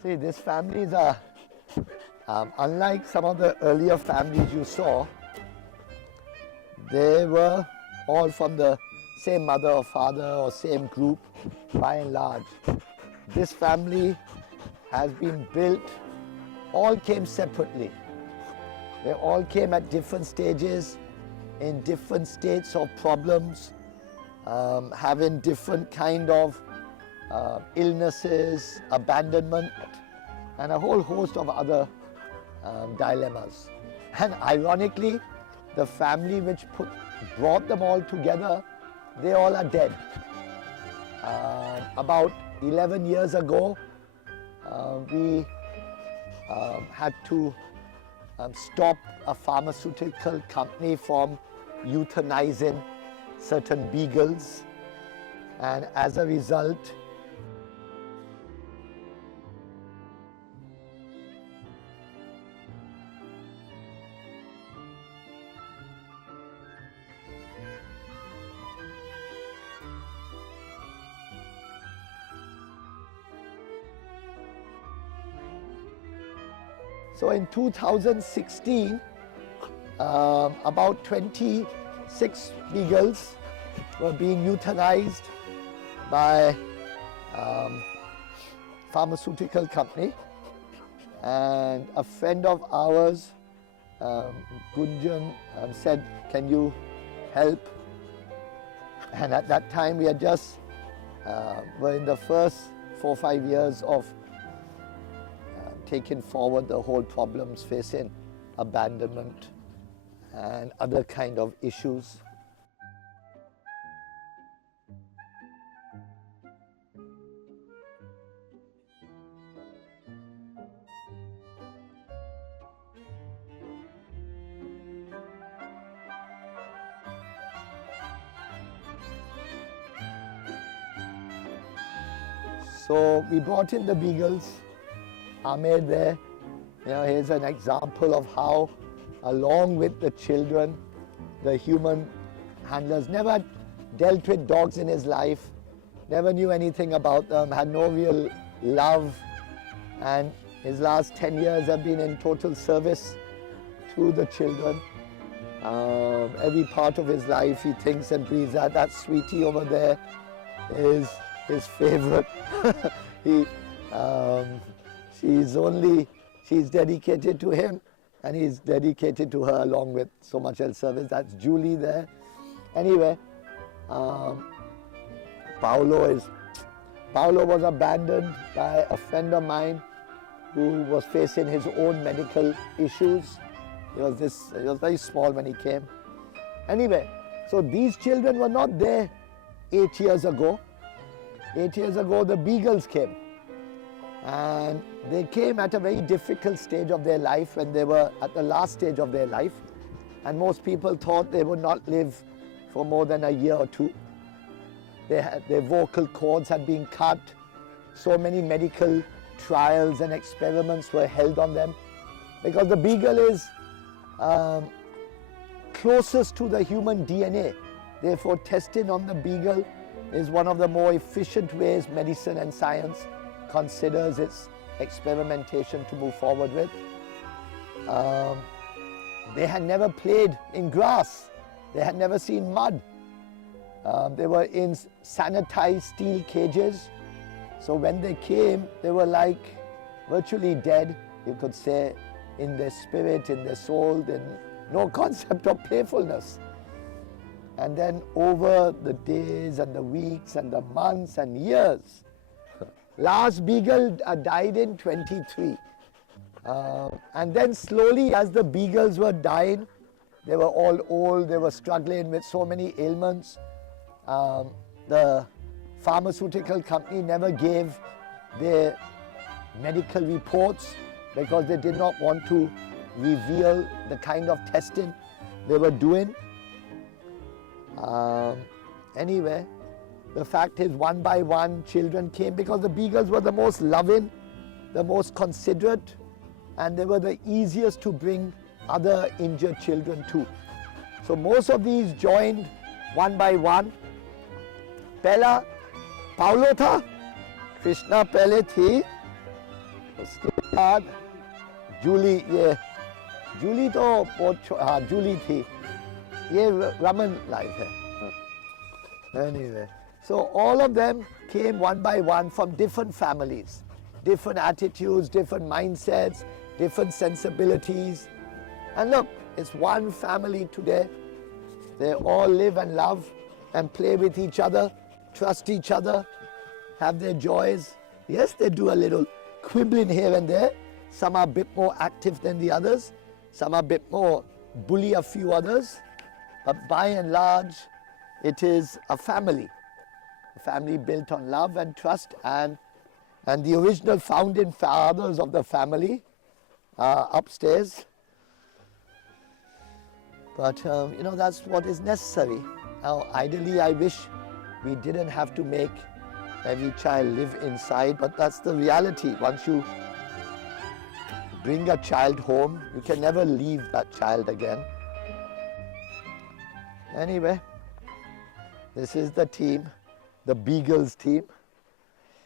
See, this family is unlike some of the earlier families you saw, they were all from the same mother or father or same group by and large. This family has been built, all came separately. They all came at different stages, in different states of problems, having different kind of illnesses, abandonment, and a whole host of other dilemmas. And ironically, the family which brought them all together, they all are dead. About 11 years ago, we had to stop a pharmaceutical company from euthanizing certain beagles, and as a result, so in 2016, about 26 beagles were being euthanized by pharmaceutical company, and a friend of ours, Gunjan, said, "Can you help?" And at that time we had just were in the first 4 or 5 years of taking forward the whole problems facing abandonment and other kind of issues. So we brought in the beagles. Amir there, here's an example of how, along with the children, the human handlers never dealt with dogs in his life, never knew anything about them, had no real love, and his last 10 years have been in total service to the children. Every part of his life he thinks and breathes that sweetie over there is his favorite. She's dedicated to him, and he's dedicated to her along with so much else service. That's Julie there. Anyway, Paolo was abandoned by a friend of mine who was facing his own medical issues. He was very small when he came. Anyway, so these children were not there 8 years ago. 8 years ago, the beagles came. And they came at a very difficult stage of their life, when they were at the last stage of their life. And most people thought they would not live for more than a year or two. Their vocal cords had been cut. So many medical trials and experiments were held on them, because the beagle is closest to the human DNA. Therefore, testing on the beagle is one of the more efficient ways medicine and science considers its experimentation to move forward with. They had never played in grass. They had never seen mud. They were in sanitized steel cages. So when they came, they were like virtually dead, you could say, in their spirit, in their soul, no concept of playfulness. And then over the days and the weeks and the months and years, last beagle died in 23. And then slowly, as the beagles were dying, they were all old, they were struggling with so many ailments. The pharmaceutical company never gave their medical reports, because they did not want to reveal the kind of testing they were doing. Anyway, the fact is, one by one, children came, because the beagles were the most loving, the most considerate, and they were the easiest to bring other injured children to. So most of these joined one by one. पहला Paulo था, कृष्णा पहले थी, उसके बाद जूली, ये जूली तो बहुत हाँ जूली थी, ये रमन लाइफ है. Anyway, so all of them came one by one from different families, different attitudes, different mindsets, different sensibilities. And look, it's one family today. They all live and love and play with each other, trust each other, have their joys. Yes, they do a little quibbling here and there. Some are a bit more active than the others. Some are a bit more bully a few others. But by and large, it is a family built on love and trust, and the original founding fathers of the family are upstairs. But you know, that's what is necessary. Now, ideally, I wish we didn't have to make every child live inside, but that's the reality. Once you bring a child home, you can never leave that child again. Anyway, this is the team, the Beagles team.